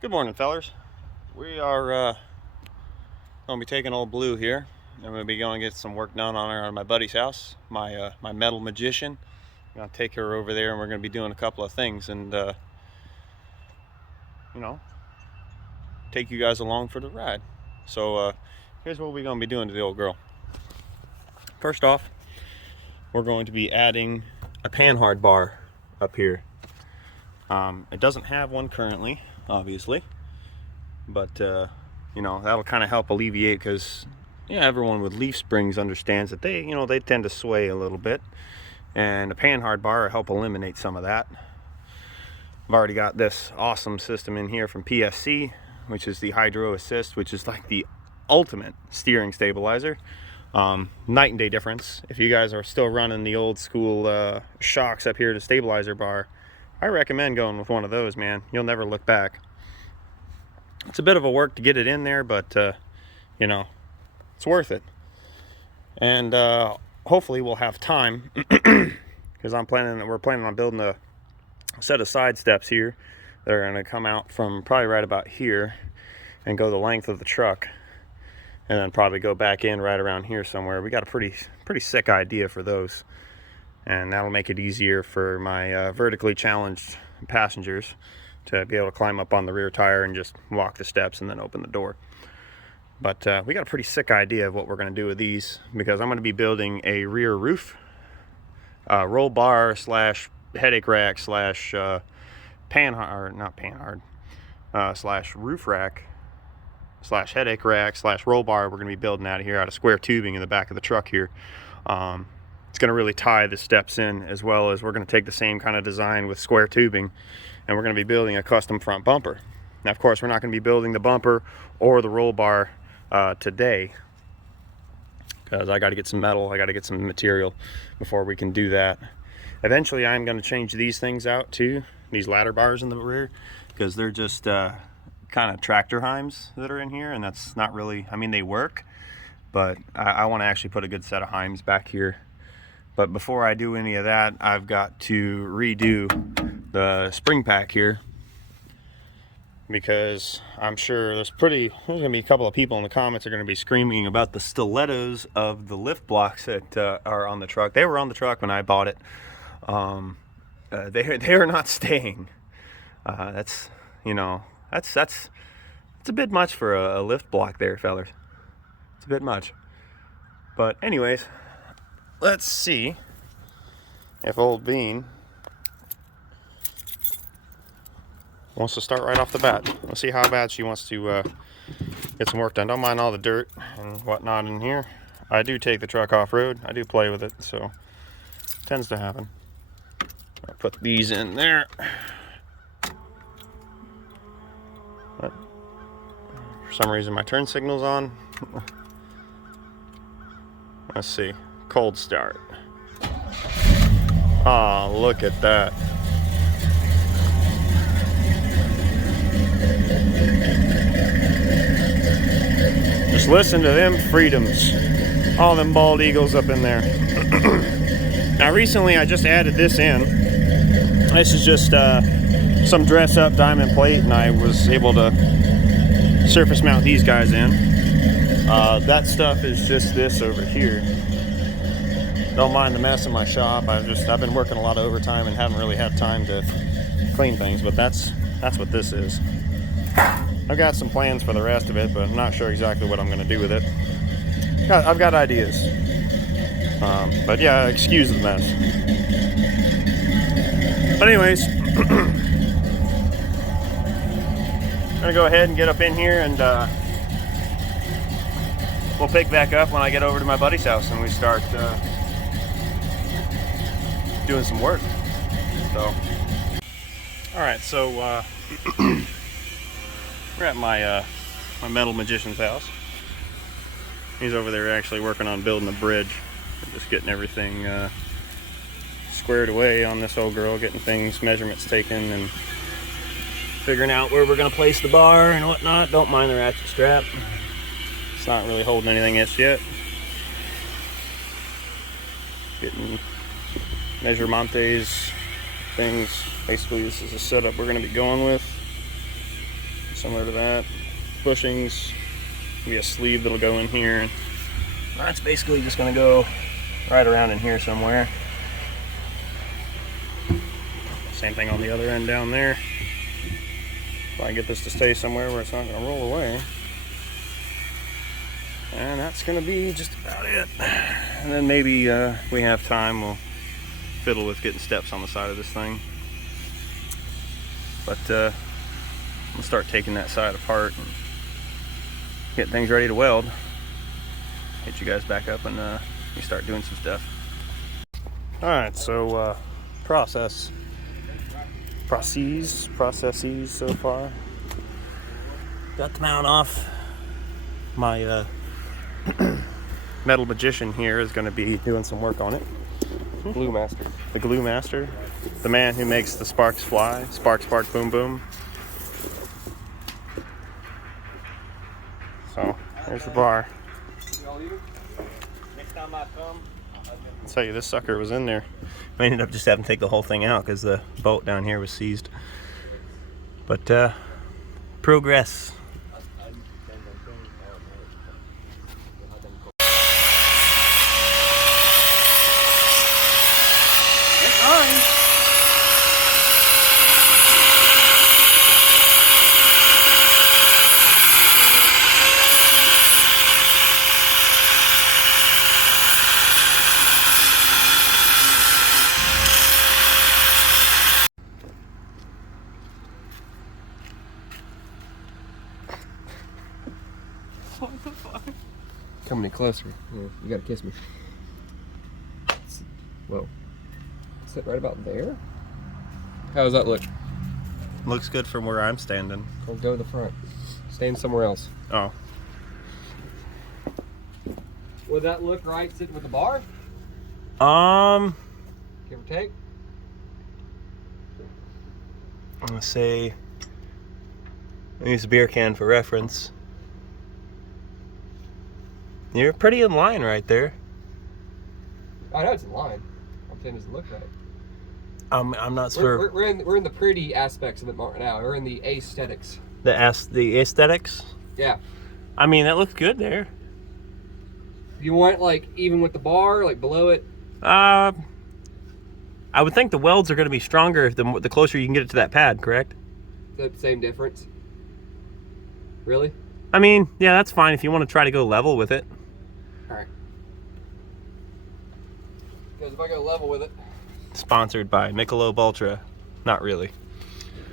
Good morning, fellers. We are going to be taking old Blue here, and we'll be going to get some work done on her at my buddy's house, my metal magician. I'm going to take her over there, and we're going to be doing a couple of things, and you know, take you guys along for the ride. So here's what we're going to be doing to the old girl. First off, we're going to be adding a panhard bar up here. It doesn't have one currently, obviously, but you know, that'll kind of help alleviate, because everyone with leaf springs understands that they tend to sway a little bit, and a panhard bar will help eliminate some of that. I've already got this awesome system in here from PSC, which is the Hydro Assist, which is like the ultimate steering stabilizer. Night and day difference. If you guys are still running the old school shocks up here to stabilizer bar, I recommend going with one of those, man. You'll never look back. It's a bit of a work to get it in there, but you know, it's worth it. And hopefully we'll have time, because we're planning on building a set of side steps here that are going to come out from probably right about here and go the length of the truck, and then probably go back in right around here somewhere. We got a pretty sick idea for those, and that'll make it easier for my vertically challenged passengers to be able to climb up on the rear tire and just walk the steps and then open the door. But we got a pretty sick idea of what we're going to do with these, because I'm going to be building a rear roof roll bar slash headache rack slash slash roof rack slash headache rack slash roll bar. We're going to be building out of here, out of square tubing in the back of the truck here. It's going to really tie the steps in, as well as we're going to take the same kind of design with square tubing, and we're going to be building a custom front bumper. Now, of course, we're not going to be building the bumper or the roll bar today, because I got to get some metal, I got to get some material before we can do that. Eventually, I'm going to change these things out too, these ladder bars in the rear, because they're just kind of tractor heims that are in here, and that's not really, I mean, they work, but I want to actually put a good set of heims back here. But before I do any of that, I've got to redo the spring pack here, because I'm sure there's going to be a couple of people in the comments are going to be screaming about the stilettos of the lift blocks that are on the truck. They were on the truck when I bought it. They are not staying. That's a bit much for a lift block there, fellers. It's a bit much. But anyways, let's see if old Bean wants to start right off the bat. Let's see how bad she wants to get some work done. Don't mind all the dirt and whatnot in here. I do take the truck off-road. I do play with it, so it tends to happen. I'll put these in there. But for some reason my turn signal's on. Let's see. Cold start. Oh, look at that. Just listen to them freedoms. All them bald eagles up in there. Now recently I just added this in. This is just some dress up diamond plate, and I was able to surface mount these guys in. That stuff is just this over here. Don't mind the mess in my shop. I've been working a lot of overtime and haven't really had time to clean things, but that's what this is. I've got some plans for the rest of it, but I'm not sure exactly what I'm going to do with it. I've got ideas. But yeah, excuse the mess. But anyways, I'm going to go ahead and get up in here, and we'll pick back up when I get over to my buddy's house and we start doing some work. So, alright, so we're at my metal magician's house. He's over there actually working on building a bridge. We're just getting everything squared away on this old girl, getting things, measurements taken, and figuring out where we're going to place the bar and whatnot. Don't mind the ratchet strap. It's not really holding anything yet. Getting measurements, things. Basically, this is a setup we're going to be going with. similar to that. Bushings, be a sleeve that'll go in here. And that's basically just going to go right around in here somewhere. Same thing on the other end down there. If I get this to stay somewhere where it's not going to roll away. And that's going to be just about it. And then maybe we have time, we'll fiddle with getting steps on the side of this thing. But we'll start taking that side apart and get things ready to weld. Hit you guys back up and we start doing some stuff. Alright, so processes so far. Got the mount off. My metal magician here is going to be doing some work on it. Glue master. The glue master. The man who makes the sparks fly. Spark, spark, boom, boom. So, there's the bar. Next time I come, I'll tell you, this sucker was in there. I ended up just having to take the whole thing out because the bolt down here was seized. But, progress. What the fuck? Come any closer. Yeah, you gotta kiss me. Whoa. Sit right about there? How does that look? Looks good from where I'm standing. Well, go to the front. Stand somewhere else. Oh. Would that look right sitting with the bar? Give or take? I'm gonna say, I use a beer can for reference. You're pretty in line right there. I know it's in line. I'm saying, does it look right? I'm not sure. We're in the pretty aspects of it right now. We're in the aesthetics. The aesthetics? Yeah. I mean, that looks good there. You want like even with the bar, like below it? I would think the welds are going to be stronger the closer you can get it to that pad, correct? The same difference. Really? I mean, yeah, that's fine if you want to try to go level with it. Alright. Because if I go level with it. Sponsored by Michelob Ultra. Not really.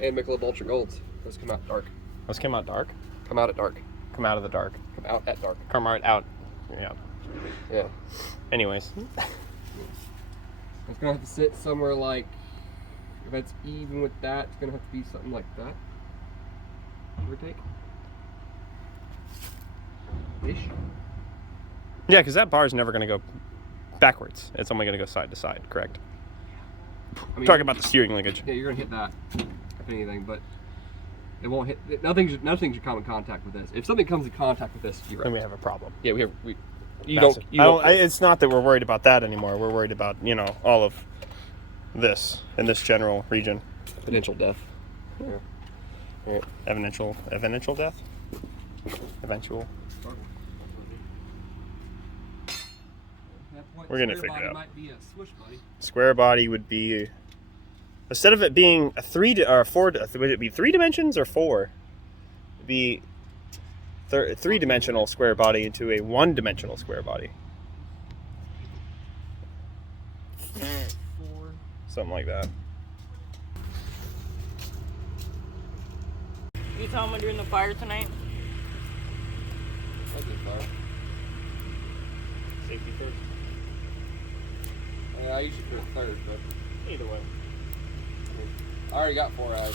And Michelob Ultra Golds. Those come out dark. Those came out dark? Come out at dark. Come out of the dark. Come out at dark. Come right out. Yeah. Yeah. Anyways. It's going to have to sit somewhere like, if it's even with that, it's going to have to be something like that. Give or take. Ish. Yeah, because that bar is never going to go backwards. It's only going to go side to side, correct? I mean, Talking about the steering linkage. Yeah, you're going to hit that, if anything, but it won't hit, nothing should come in contact with this. If something comes in contact with this, you're right. Then we have a problem. Yeah, it's not that we're worried about that anymore. We're worried about, you know, all of this in this general region. Potential death. Yeah. Yeah. Eventual death? Eventual. We're gonna figure it out. Might be a smush body. Square body would be, instead of it being a 3 or 4, would it be 3 dimensions or 4? It'd be 3-dimensional square body into a 1-dimensional square body. 4. Something like that. You tell them we're doing the fire tonight? I'll do fire. Safety first. Yeah, I usually do a third, but Either way. I already got 4 eyes.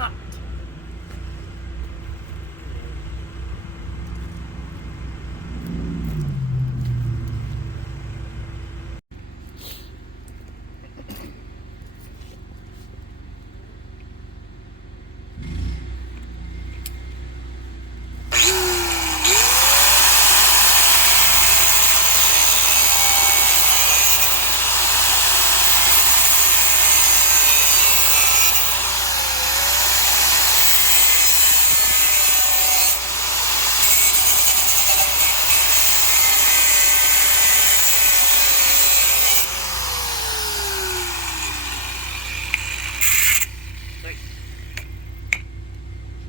hot.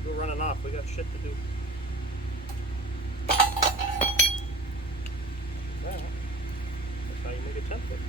We're running off. We got shit to do. Well, that's how you make a template.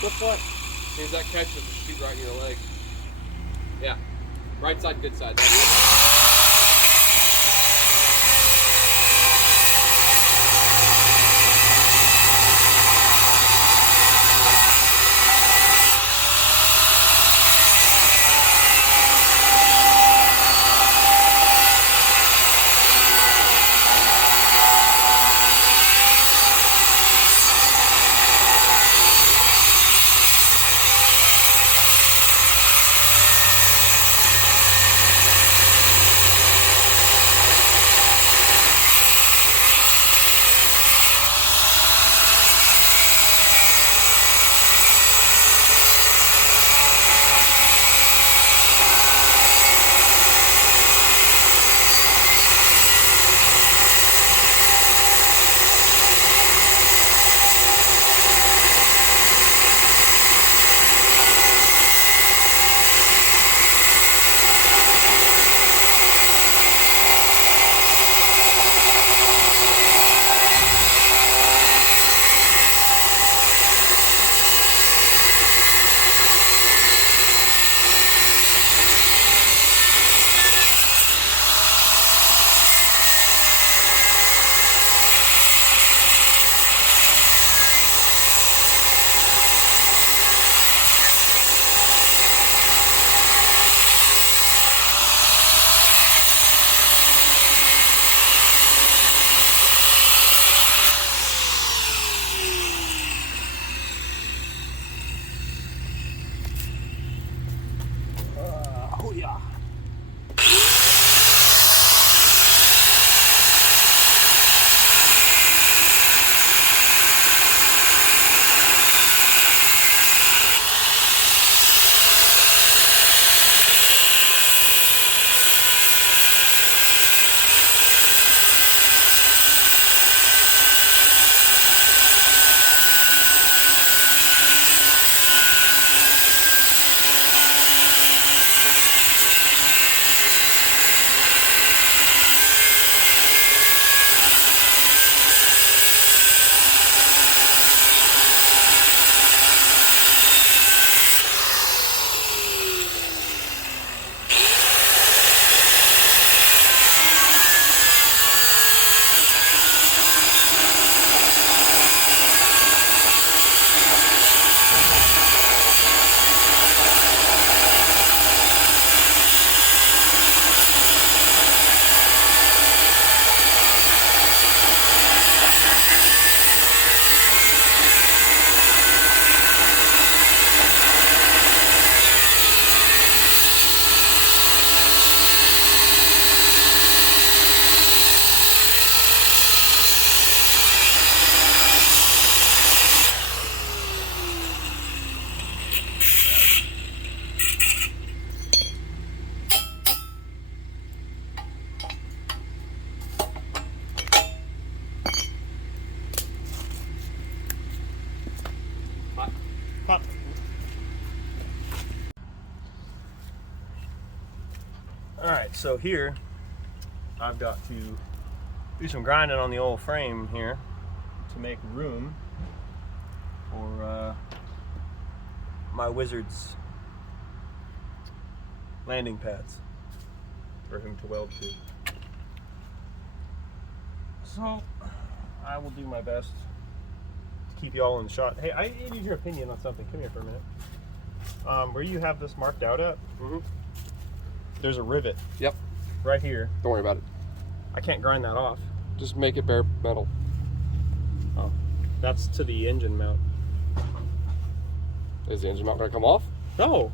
Which one? Here's that catch with the shoot right in your leg. Yeah. Right side, good side. Alright, so here I've got to do some grinding on the old frame here to make room for my wizard's landing pads for him to weld to. So I will do my best to keep you all in the shot. Hey, I need your opinion on something. Come here for a minute. Where you have this marked out at, there's a rivet. Yep. Right here. Don't worry about it. I can't grind that off. Just make it bare metal. Oh, that's to the engine mount. Is the engine mount gonna come off? No,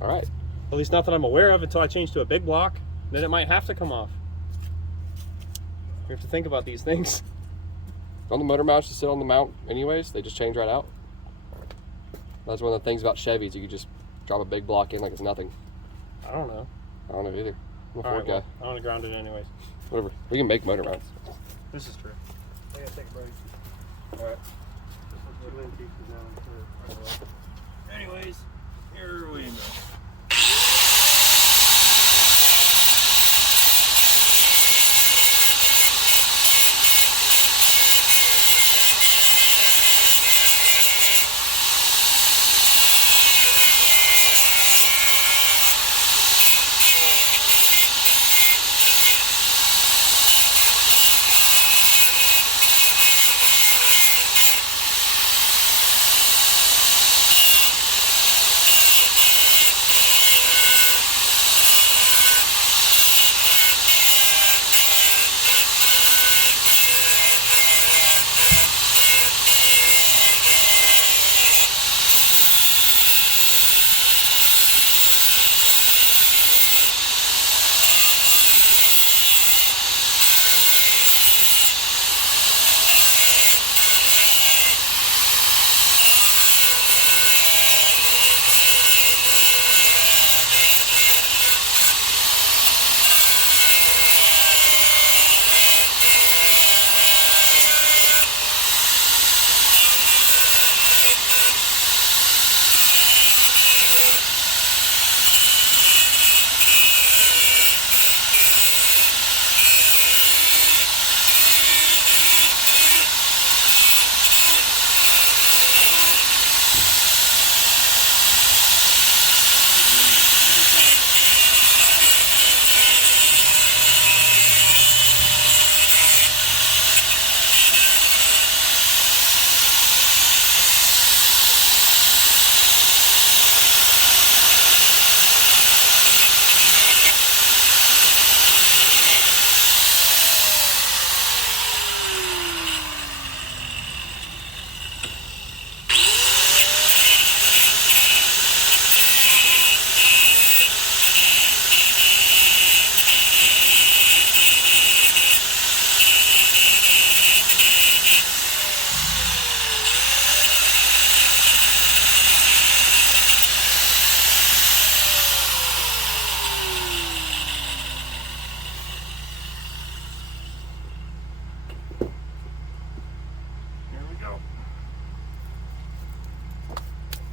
All right. at least not that I'm aware of until I change to a big block. Then it might have to come off. You have to think about these things. Don't the motor mounts just sit on the mount anyways? They just change right out. That's one of the things about Chevys. You can just drop a big block in like it's nothing. I don't know. I don't know either. I'm a All Ford right, guy. well, I want to ground it anyways. Whatever. We can make motor mounts. This is true. I gotta take a break. All right. Anyways, here we go.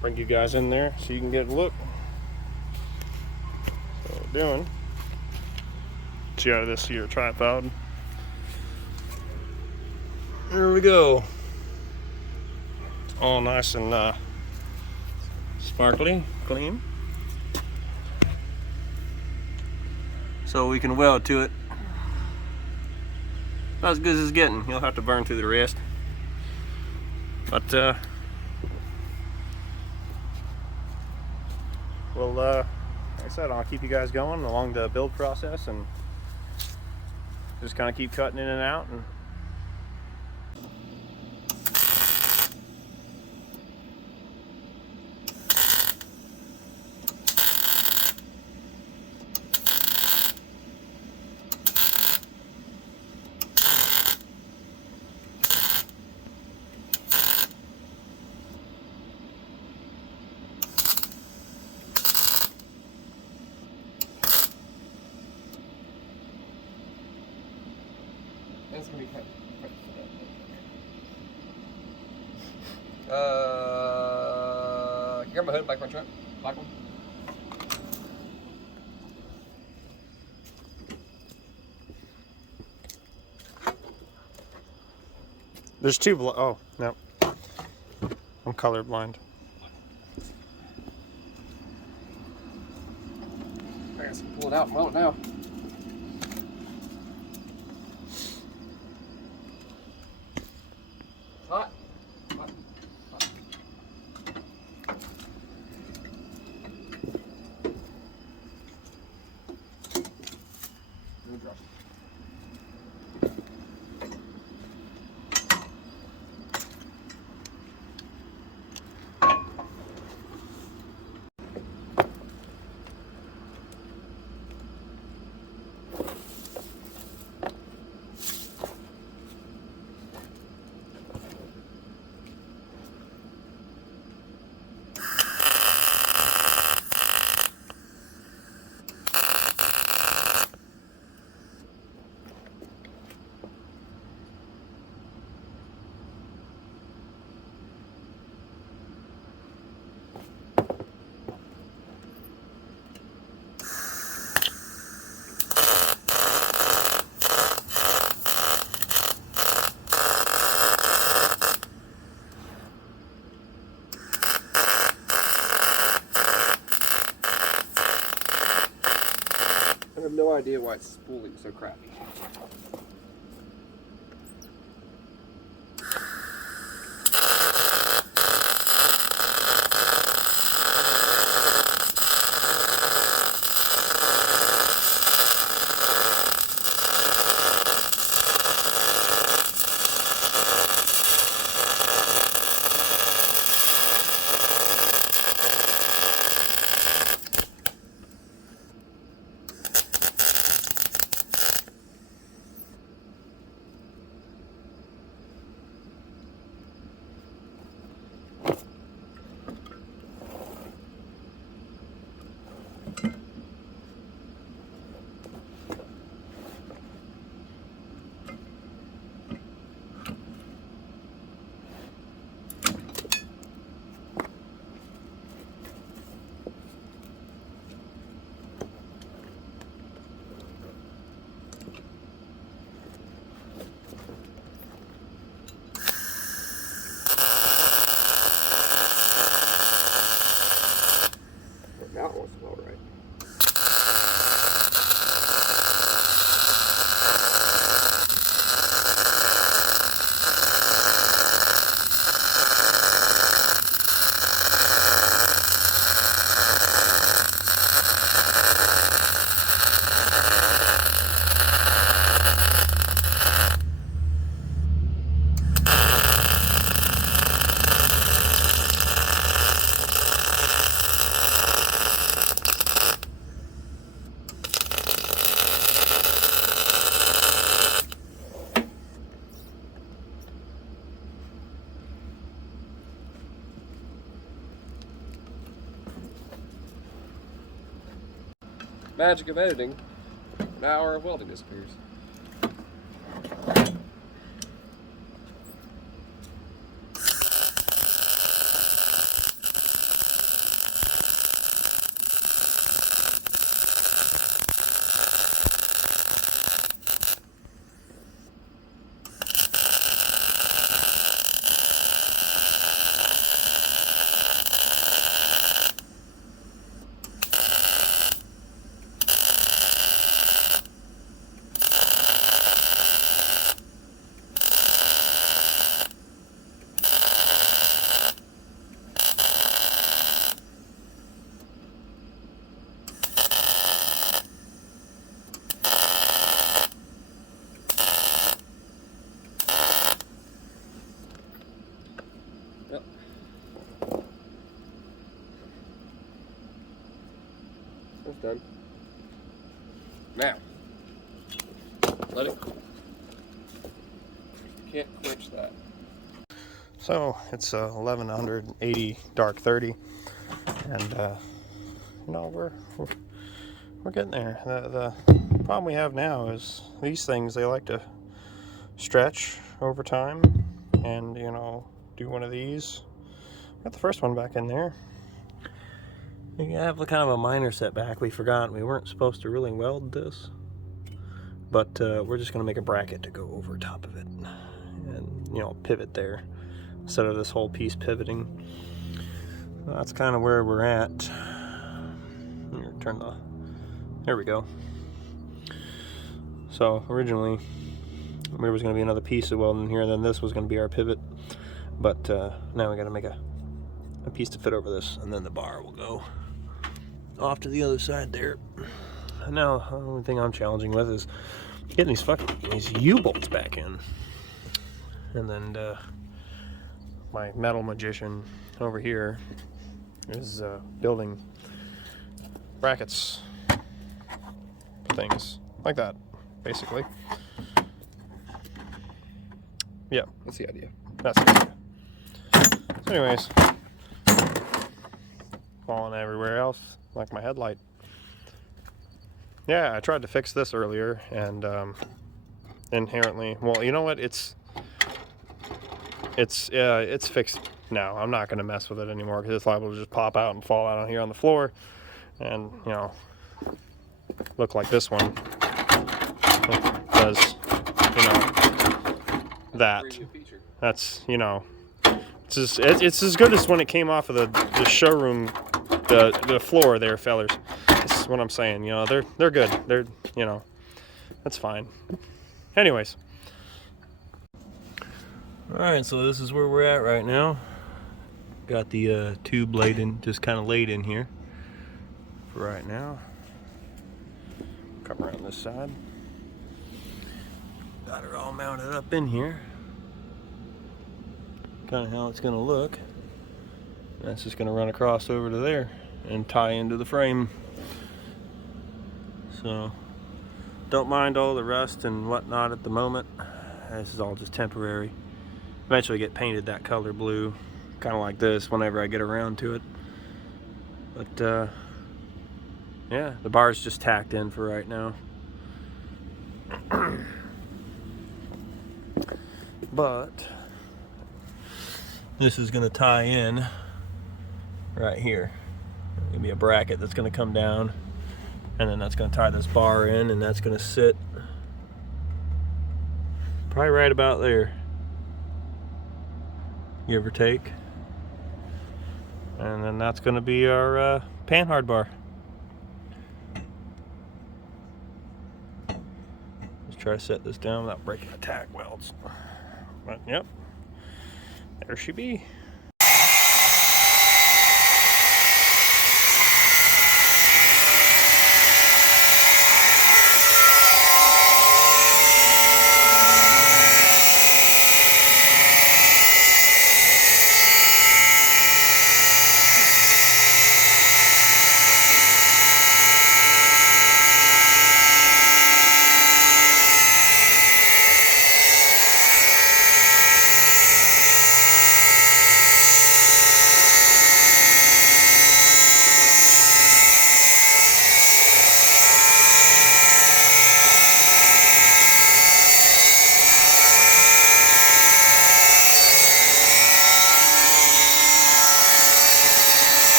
Bring you guys in there so you can get a look. So what we're doing. See out of this here tripod. There we go. All nice and sparkly, clean. So we can weld to it. Not as good as it's getting. You'll have to burn through the rest. But well, like I said, I'll keep you guys going along the build process and just kind of keep cutting in and out. And It's gonna be cut. Can you grab my hood back my truck? Black one? There's two. Oh no, I'm colorblind. I guess pull it out and weld it now. It's hot. Hot. Hot. No drop. I have no idea why it's spooling so crappy. Now it wants to weld right. Magic of editing, an hour of welding disappears. Yep. That's done. Now, let it cool. Can't quench that. So it's 1180 dark 30, and you know we're getting there. The problem we have now is these things, they like to stretch over time, and you know, do one of these. Got the first one back in there. You have kind of a minor setback. We forgot we weren't supposed to really weld this, but we're just going to make a bracket to go over top of it, and you know, pivot there instead of this whole piece pivoting. That's kind of where we're at. Here, there we go. So originally there was going to be another piece of welding here, and then this was going to be our pivot, but now we got to make a piece to fit over this, and then the bar will go off to the other side there. And now the only thing I'm challenging with is getting these U-bolts back in. And then my metal magician over here is building brackets, things like that, basically. Yeah, That's the idea. that's the idea. So anyways, falling everywhere else, like my headlight. Yeah, I tried to fix this earlier, and inherently, well, you know what? It's fixed now. I'm not gonna mess with it anymore because it's liable to just pop out and fall out on here on the floor, and you know, look like this one. It does, you know, that. That's, you know, it's as good as when it came off of the showroom, the floor there, fellers. This is what I'm saying. You know, they're good. They're, you know, that's fine. Anyways. Alright, so this is where we're at right now. Got the tube laid in, just kind of laid in here for right now. Come around this side. Got her all mounted up in here. Kind of how it's going to look. That's just going to run across over to there and tie into the frame. So, don't mind all the rust and whatnot at the moment. This is all just temporary. Eventually get painted that color blue, kind of like this, whenever I get around to it. But yeah, the bar's just tacked in for right now. But this is going to tie in right here. There's going to be a bracket that's going to come down, and then that's going to tie this bar in, and that's going to sit probably right about there, give or take. And then that's going to be our panhard bar. Let's try to set this down without breaking the tack welds. But yep, there she be.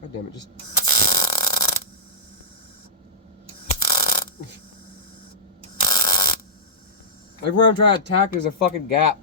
God damn it, just... Everywhere I'm trying to attack, there's a fucking gap.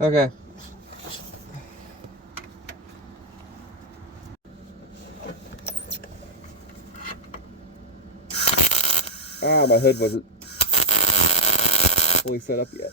Okay. Ah, my hood wasn't fully set up yet.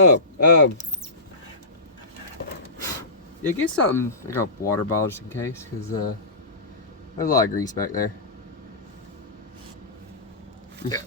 Oh, yeah, get something like a water bottle just in case, because there's a lot of grease back there. Yeah.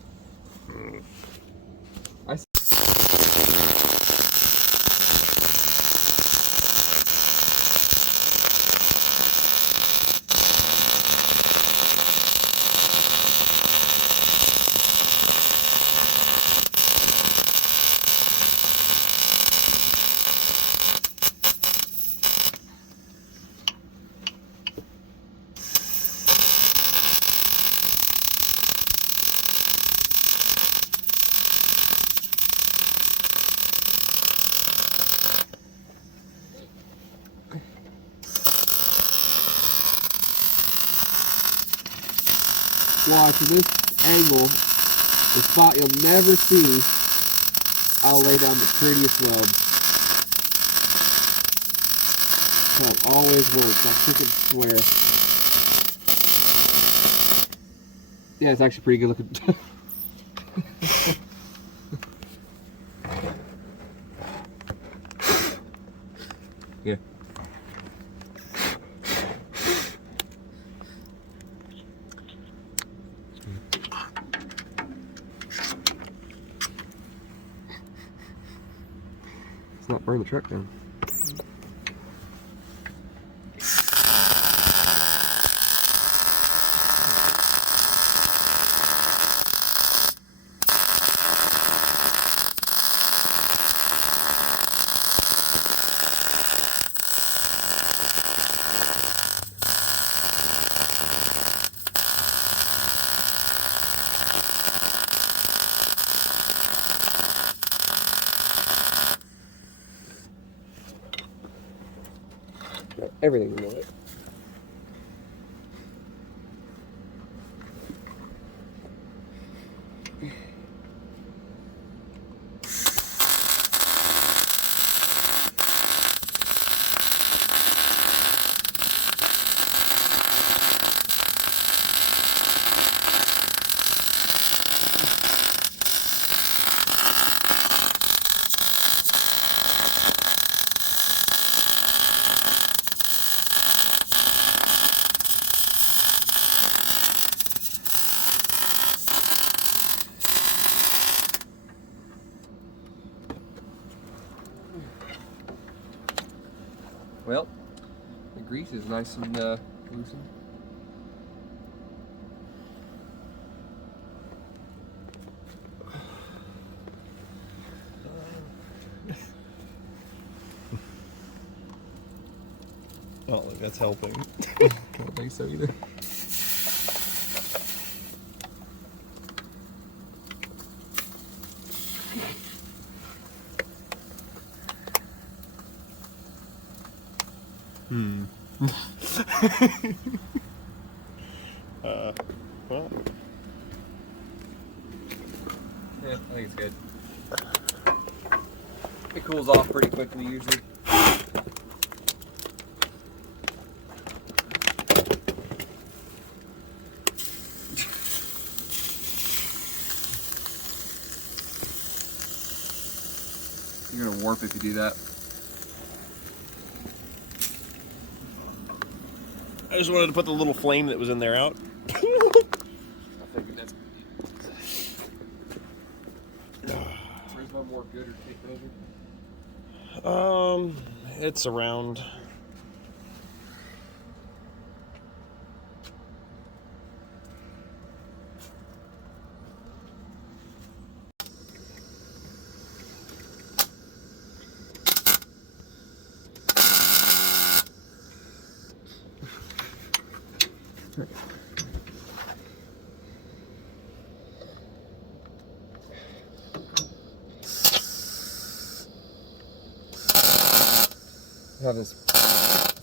Watch, in this angle, the spot you'll never see, I'll lay down the prettiest weld. So it always works, I freaking swear. Yeah, it's actually pretty good looking. Yeah. Let's not burn the truck down. Everything in it. Well, the grease is nice and loosened. I don't think that's helping. I don't think so either. Well, Yeah, I think it's good. It cools off pretty quickly usually. You're gonna warp if you do that. I just wanted to put the little flame that was in there out. I figured that's. Where's my more good or tape measure? It's around. I have this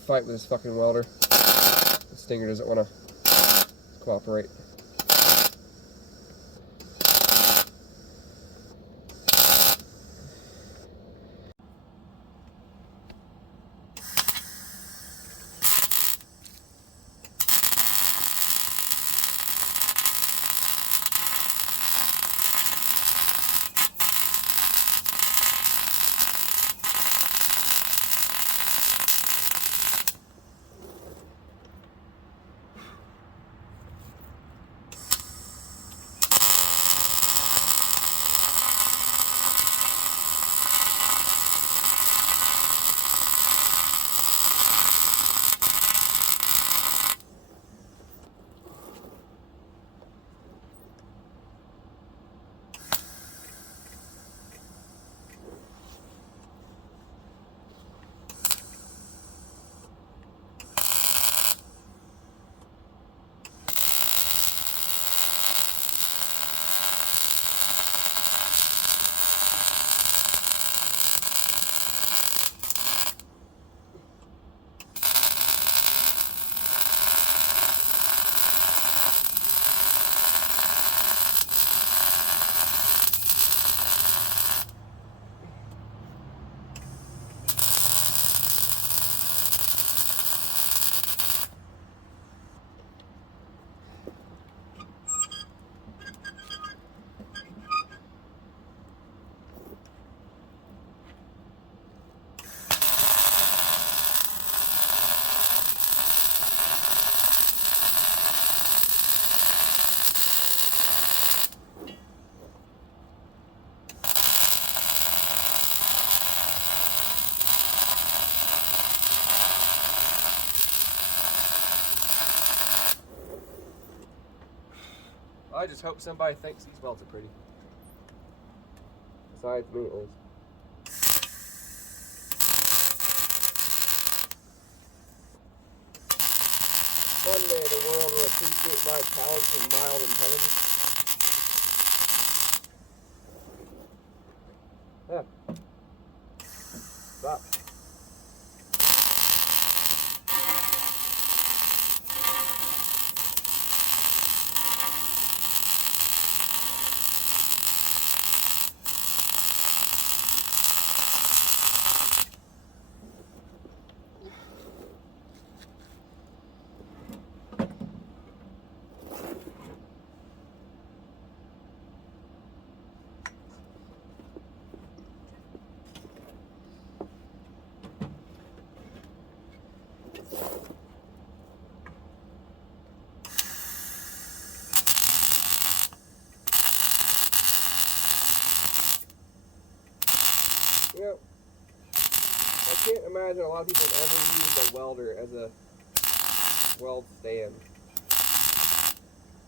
fight with this fucking welder. The Stinger doesn't want to cooperate. I just hope somebody thinks these welds are pretty. Besides me, at least. One day the world will appreciate my talents in mild intelligence. Yeah. Stop. You know, I can't imagine a lot of people have ever used a welder as a weld stand.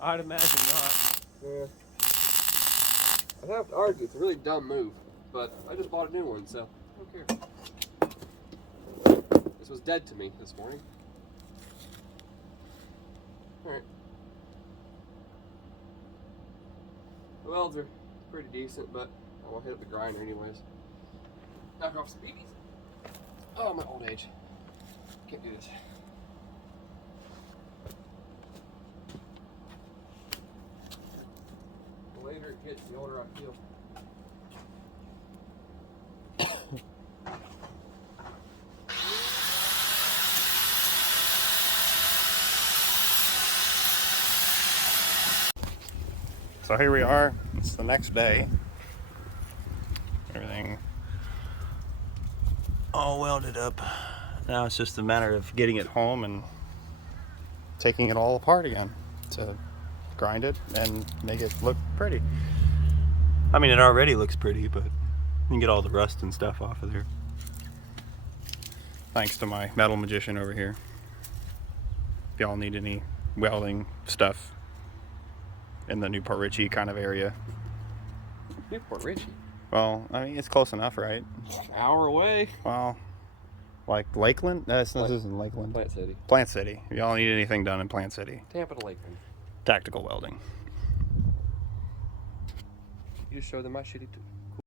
I'd imagine not. Yeah. I have to argue it's a really dumb move, but I just bought a new one, so I don't care. This was dead to me this morning. Alright. The welds are pretty decent, but I want to hit up the grinder anyways. Knock off some BBs. Oh, my old age. Can't do this. The later it gets, the older I feel. So here we are. It's the next day. Everything all welded up. Now it's just a matter of getting it home and taking it all apart again to grind it and make it look pretty. I mean, it already looks pretty, but you can get all the rust and stuff off of there. Thanks to my metal magician over here. If y'all need any welding stuff in the Newport Richey kind of area. Newport Richey? Well, I mean, it's close enough, right? An hour away. Well, like Lakeland? No, this isn't Lakeland. Plant City. Plant City. If y'all need anything done in Plant City. Tampa to Lakeland. Tactical welding. You just show them my shitty